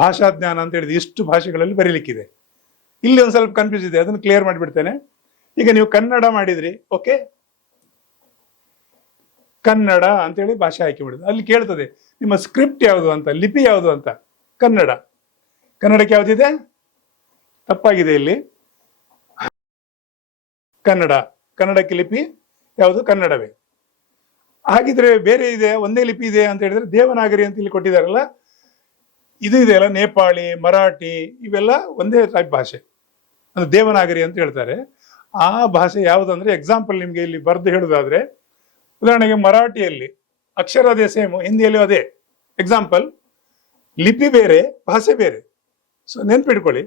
ಭಾಷಾ ಜ್ಞಾನ ಅಂತ ಹೇಳಿದ್ರೆ ಇಷ್ಟು ಭಾಷೆಗಳಲ್ಲಿ ಬರೀಲಿಕ್ಕಿದೆ. ಇಲ್ಲಿ ಒಂದು ಸ್ವಲ್ಪ ಕನ್ಫ್ಯೂಸ್ ಇದೆ, ಅದನ್ನು ಕ್ಲಿಯರ್ ಮಾಡಿಬಿಡ್ತೇನೆ. ಈಗ ನೀವು ಕನ್ನಡ ಮಾಡಿದ್ರಿ, ಓಕೆ, ಕನ್ನಡ ಅಂತೇಳಿ ಭಾಷೆ ಆಯ್ಕೆ ಮಾಡಿದ್ರು. ಅಲ್ಲಿ ಕೇಳ್ತದೆ ನಿಮ್ಮ ಸ್ಕ್ರಿಪ್ಟ್ ಯಾವುದು ಅಂತ, ಲಿಪಿ ಯಾವುದು ಅಂತ. ಕನ್ನಡ. ಕನ್ನಡಕ್ಕೆ ಯಾವುದಿದೆ? ತಪ್ಪಾಗಿದೆ ಇಲ್ಲಿ. ಕನ್ನಡ. ಕನ್ನಡಕ್ಕೆ ಲಿಪಿ ಯಾವುದು? ಕನ್ನಡವೇ. ಹಾಗಿದ್ರೆ ಬೇರೆ ಇದೆ, ಒಂದೇ ಲಿಪಿ ಇದೆ ಅಂತ ಹೇಳಿದ್ರೆ ದೇವನಾಗರಿ ಅಂತ ಇಲ್ಲಿ ಕೊಟ್ಟಿದ್ದಾರಲ್ಲ, ಇದು ಇದೆಯಲ್ಲ, ನೇಪಾಳಿ, ಮರಾಠಿ, ಇವೆಲ್ಲ ಒಂದೇ ಟೈಪ್ ಭಾಷೆ, ಅದು ದೇವನಾಗರಿ ಅಂತ ಹೇಳ್ತಾರೆ. ಆ ಭಾಷೆ ಯಾವುದಂದ್ರೆ, ಎಕ್ಸಾಂಪಲ್ ನಿಮ್ಗೆ ಇಲ್ಲಿ ಬರೆದು ಹೇಳುದಾದ್ರೆ, ಉದಾಹರಣೆಗೆ ಮರಾಠಿಯಲ್ಲಿ ಅಕ್ಷರ ಅದೇ ಸೇಮ್, ಹಿಂದಿಯಲ್ಲೂ ಅದೇ. ಎಕ್ಸಾಂಪಲ್, ಲಿಪಿ ಬೇರೆ, ಭಾಷೆ ಬೇರೆ. ಸೊ ನೆನ್ಪಿಟ್ಕೊಳ್ಳಿ,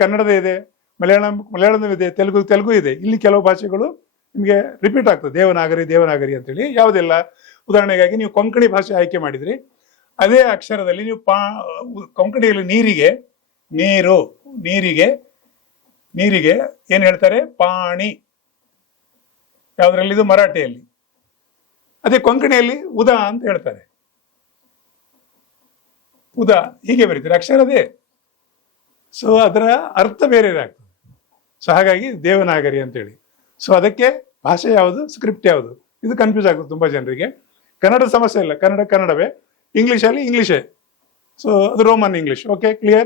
ಕನ್ನಡದೇ ಇದೆ, ಮಲಯಾಳಂ ಇದೆ, ತೆಲುಗು ಇದೆ. ಇಲ್ಲಿ ಕೆಲವು ಭಾಷೆಗಳು ನಿಮಗೆ ರಿಪೀಟ್ ಆಗ್ತದೆ, ದೇವನಾಗರಿ ಅಂತೇಳಿ. ಯಾವುದೆಲ್ಲ? ಉದಾಹರಣೆಗಾಗಿ ನೀವು ಕೊಂಕಣಿ ಭಾಷೆ ಆಯ್ಕೆ ಮಾಡಿದ್ರಿ, ಅದೇ ಅಕ್ಷರದಲ್ಲಿ ನೀವು ಕೊಂಕಣಿಯಲ್ಲಿ ನೀರಿಗೆ ಏನ್ ಹೇಳ್ತಾರೆ? ಪಾಣಿ. ಯಾವ್ದ್ರಲ್ಲಿ? ಇದು ಮರಾಠಿಯಲ್ಲಿ. ಅದೇ ಕೊಂಕಣಿಯಲ್ಲಿ ಉದಾ ಅಂತ ಹೇಳ್ತಾರೆ. ಉದಾ ಹೀಗೆ ಬರೀತಾರೆ, ಅಕ್ಷರ ಅದೇ. ಸೊ ಅದರ ಅರ್ಥ ಬೇರೆ ಆಗ್ತದೆ. ಸೊ ಹಾಗಾಗಿ ದೇವನಾಗರಿ ಅಂತೇಳಿ. ಸೊ ಅದಕ್ಕೆ ಭಾಷೆ ಯಾವುದು, ಸ್ಕ್ರಿಪ್ಟ್ ಯಾವುದು, ಇದು ಕನ್ಫ್ಯೂಸ್ ಆಗುತ್ತೆ ತುಂಬಾ ಜನರಿಗೆ. ಕನ್ನಡ ಸಮಸ್ಯೆ ಇಲ್ಲ, ಕನ್ನಡವೇ. ಇಂಗ್ಲೀಷಲ್ಲಿ ಇಂಗ್ಲೀಷೇ. ಸೊ ಅದು ರೋಮನ್ ಇಂಗ್ಲೀಷ್. Okay, clear.